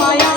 माया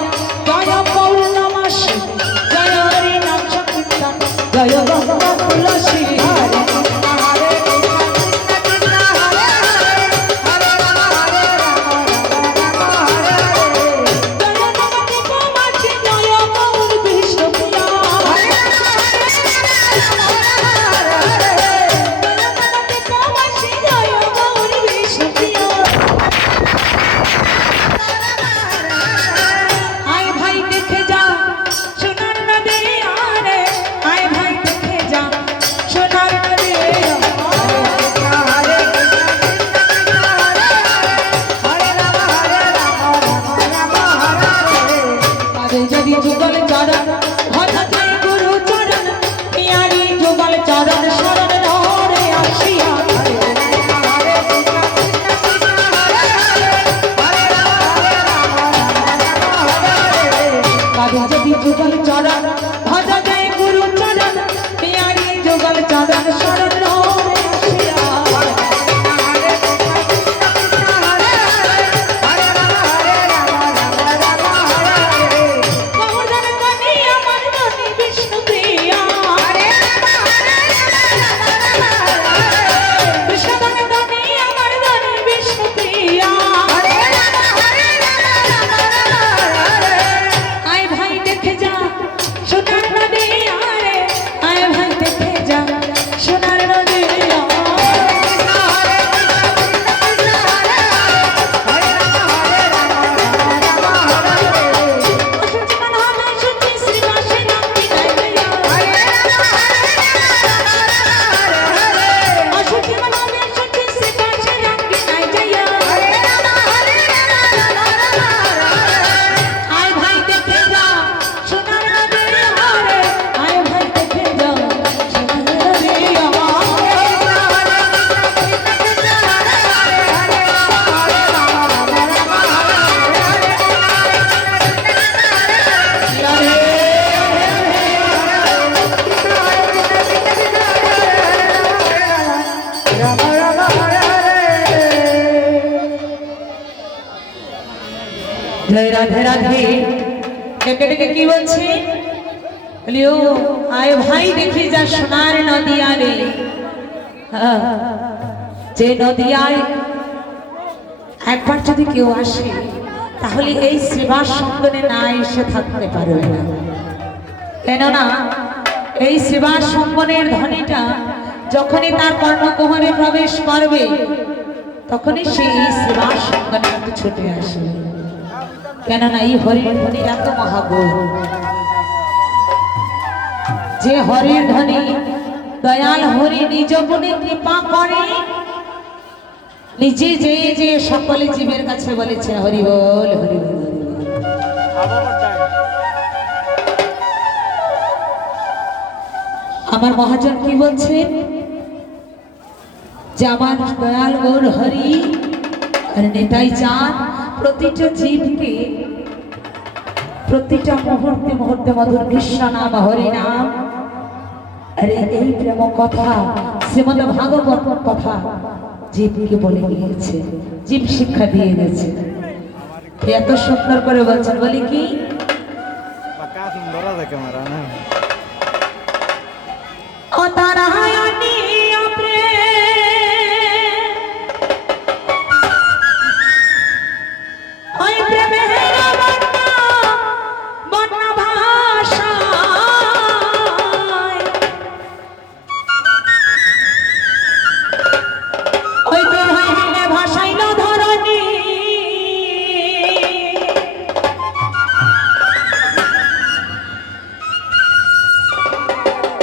যা জয় রাধে রাধে। ডেকে ডেকে কি বলছি? বলি, ও, আয় ভাই, দেখি যা সোনার নদী আরে। হ্যাঁ, যে নদিয়ায় একবার যদি কেউ আসে, তাহলে এই সেবা সঙ্গনে না এসে থাকতে পারবে। না কেননা, এই সেবা সঙ্গনের ধ্বনিটা যখনই তার কর্ণকুমারে প্রবেশ করবে, তখনই সে এই সেবা সঙ্গনে একটু ছুটে আসবে কেননা এই হরির ধ্বনি এত মহাগৌর যে হরির ধ্বনি দয়াল হরি নিজ গুণে কৃপা করে, নিজে যে যে সকলে জীবের কাছে বলেছে, হরি বল, হরি আমার মহাজন কি বলছে? যে আমার দয়াল গৌর হরি। আর নেতাই চান প্রতিটা জীবকে প্রতিটা মুহূর্তে মুহূর্তে মধুর কৃষ্ণ নাম হরি নাম। আরে এই প্রেম কথা শ্রীমদ ভাগবত কথা জীবকে বলে গিয়েছে জীব শিক্ষা দিয়ে গেছে এত সুন্দর করে বলছেন বলি কি? sumbara